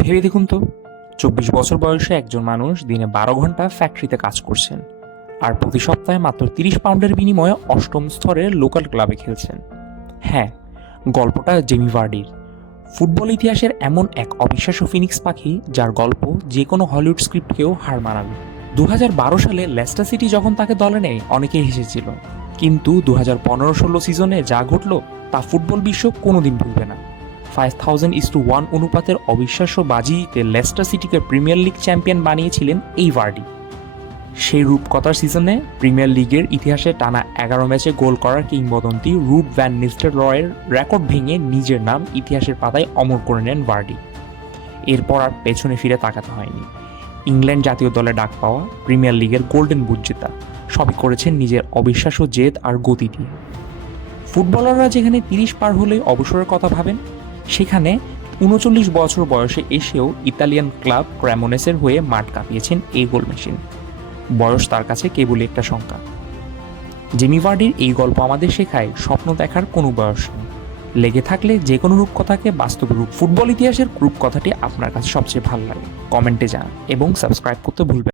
ভেবে দেখুন তো, 24 বছর বয়সে একজন মানুষ দিনে 12 ঘন্টা ফ্যাক্টরিতে কাজ করছেন, আর প্রতি সপ্তাহে মাত্র 30 পাউন্ডের বিনিময়ে অষ্টম স্তরের লোকাল ক্লাবে খেলছেন। হ্যাঁ, গল্পটা জেমি ভার্ডির। ফুটবল ইতিহাসের এমন এক অবিশ্বাস্য ফিনিক্স পাখি যার গল্প যে কোনো হলিউড স্ক্রিপ্টকেও হার মানাবে। 2012 সালে লেস্টার সিটি যখন তাকে দলে নেয়, অনেকেই হেসেছিল, কিন্তু 2015-16 সিজনে যা ঘটল তা ফুটবল বিশ্ব কোনোদিন ভুলবে না। 5000:1 অনুপাতের অবিশ্বাস্য বাজিতে লেস্টার সিটিকে প্রিমিয়ার লিগ চ্যাম্পিয়ন বানিয়েছিলেন এই ভার্ডি। সেই রূপকথার সিজনে প্রিমিয়ার লিগের ইতিহাসে টানা 11 ম্যাচে গোল করার কিংবদন্তি রুট ভ্যান নিস্টেলরয়ের রেকর্ড ভেঙে নিজের নাম ইতিহাসের পাতায় অমর করে নেন ভার্ডি। এরপর আর পেছনে ফিরে তাকাতে হয়নি। ইংল্যান্ড জাতীয় দলে ডাক পাওয়া, প্রিমিয়ার লিগের গোল্ডেন বুট জেতা, সবই করেছেন নিজের অবিশ্বাস্য জেদ আর গতি দিয়ে। ফুটবলাররা যেখানে 30 পার হলে অবসরের কথা ভাবেন, সেখানে 39 বছর বয়সে এসেও ইতালিয়ান ক্লাব ক্রেমোনেসের হয়ে মাঠ কাঁপিয়েছেন এই গোল মেশিন। বয়স তার কাছে কেবলই একটা সংখ্যা। জেমি ভার্ডির এই গল্প আমাদের শেখায় স্বপ্ন দেখার কোনো বয়স নেই। লেগে থাকলে যে কোনো রূপকথাকে বাস্তব রূপ। ফুটবল ইতিহাসের রূপকথাটি আপনার কাছে সবচেয়ে ভালো লাগে কমেন্টে জানান এবং সাবস্ক্রাইব করতে ভুলবেন না।